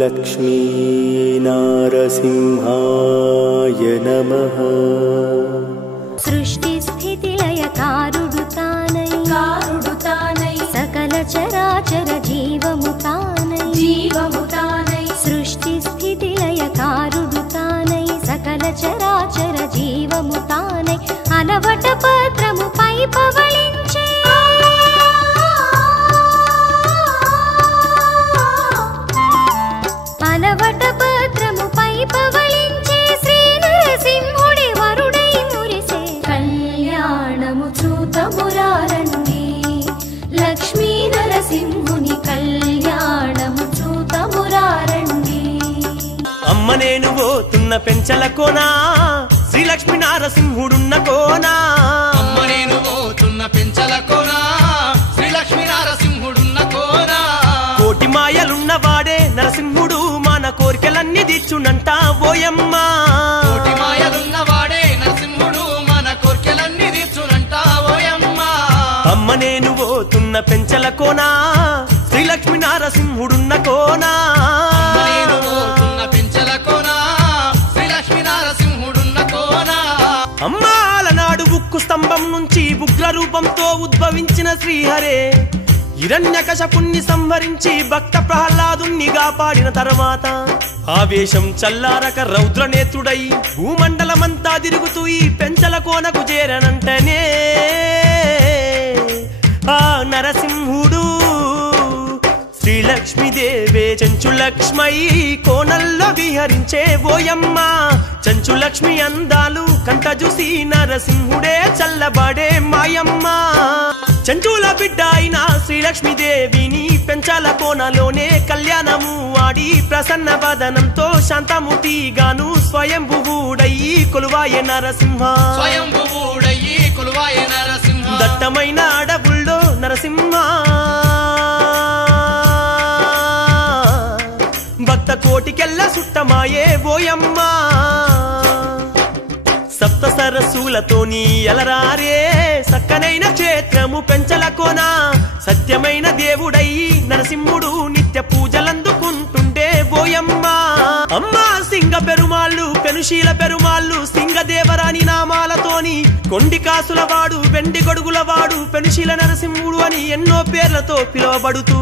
लक्ष्मी नारसिंहाय नमः। सृष्टि स्थिति लय कारुडु तानै सकल चराचर जीवमुतानै सृष्टि स्थिति लय कारुडु तानै सकल चराचर जीवमुतानै अलवट पत्रमु पै पवळिंचे अलवट पत्रमु पै पवळिंचे श्री नरसिंहुडि वरुडै मुरिसे कल्याणमु చూతమురారండి లక్ష్మీ నరసింహుని కళ్యాణము చూతమురారండి। అమ్మ నేను పోతున్న పెంచల కోనా శ్రీ లక్ష్మీ నరసింహుడున్న కోనా అమ్మ నేను పోతున్న పెంచల కోనా శ్రీ లక్ష్మీ నరసింహుడున్న కోనా కోటి మాయలున్న వాడే నరసింహుడు మన కోరికలన్నీ తీర్చునంట ఓయమ్మ కోటి మాయలున్న వాడే నరసింహుడు మన కోరికలన్నీ తీర్చునంట ఓయమ్మ అమ్మ నేను పోతున్న పెంచల కోనా శ్రీ లక్ష్మీ నరసింహుడున్న కోనా అమ్మ నేను పోతున్న పెంచల కోనా శ్రీ లక్ష్మీ నరసింహుడున్న కోనా అమ్మాల నాడు ఉక్కు స్తంభం నుంచి ఉగ్ర రూపంతో ఉద్భవించిన శ్రీహరే హిరణ్యకశపుణ్ణి సంహరించి భక్త ప్రహ్లాదుణ్ణి కాపాడిన తర్వాత ఆవేశం చల్లారక రౌద్రనేత్రుడై భూమండలమంతా తిరుగుతూ ఈ పెంచల కోనకు చేరనంటనే ఆ నరసింహుడు శ్రీలక్ష్మీదేవే చెంచులక్ష్మై కోనల్లో విహరించే ఓయమ్మ చెంచులక్ష్మి అందాలు కంట చూసి నరసింహుడే చల్లబడే మాయమ్మ చెంచుల బిడ్డ అయిన శ్రీలక్ష్మీదేవిని పెంచాల కోనలోనే కళ్యాణము ఆడి ప్రసన్న వదనంతో శాంతముతిగాను స్వయంభువుడయ్యి కొలువాయే నరసింహ దట్టమైన అడవుల్లో నరసింహ భక్త కోటికెల్ల సుట్టమాయే ఓయమ్మ సప్త సరస్సులతోని ఎలరారే సక్కనైన క్షేత్రము పెంచల కోన సత్యమైన దేవుడయ్యి నరసింహుడు నిత్య పూజలందుకుంటుండే ఓయమ్మ అమ్మ సింగ పెరుమాళ్ళు పెనుశీల పెరుమాళ్ళు సింగదేవరాని నామాలతోని కొండి కాసుల వాడు వెండి గొడుగుల వాడు పెనుశీల నరసింహుడు అని ఎన్నో పేర్లతో పిలువబడుతూ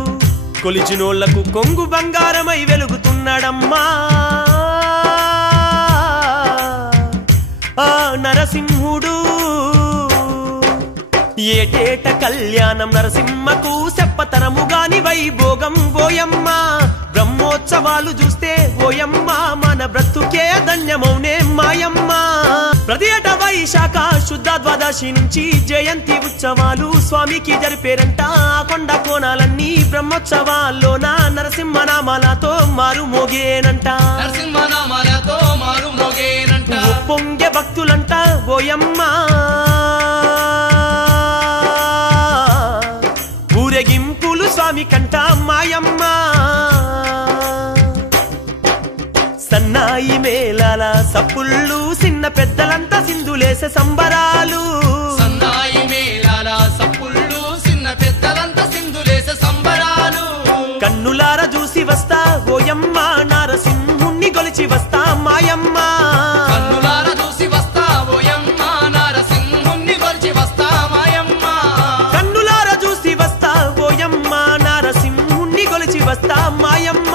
కొలిచినోళ్లకు కొంగు బంగారమై వెలుగుతున్నాడమ్మా ఆ నరసింహుడు ఏటేట కళ్యాణం నరసింహకు సెప్పతరముగాని వైభోగం ఓయమ్మ బ్రహ్మోత్సవాలు చూస్తే ఓయమ్మ మన బ్రతుకే ధన్యమౌనే మాయమ్మ ప్రతి ఏటా వైశాఖ శుద్ధ ద్వాదశి నుంచి జయంతి ఉత్సవాలు స్వామికి జరిపేరంట కొండ కోణాలన్నీ బ్రహ్మోత్సవాల్లోన నరసింహనామాలతో మారు మోగేనంట పొంగే భక్తులంట ఓయమ్మ ఊరేగింపులు స్వామి కంట మాయమ్మ సన్నాయి మేళాల సప్పుళ్ళు చిన్న పెద్దలంతా సింధులేసే సంబరాలు సన్నాయి మేళాల సప్పుళ్ళు చిన్న పెద్దలంతా సింధులేసే సంబరాలు కన్నులార చూసి వస్తా ఓయమ్మ నరసింహుణ్ణి గొలిచి వస్తా మాయమ్మ కన్నులార చూసి వస్తా ఓయమ్మ నరసింహుణ్ణి గొలిచి వస్తా మాయమ్మ కన్నులార చూసి వస్తా ఓయమ్మ నరసింహుణ్ణి గొలిచి వస్తా మాయమ్మ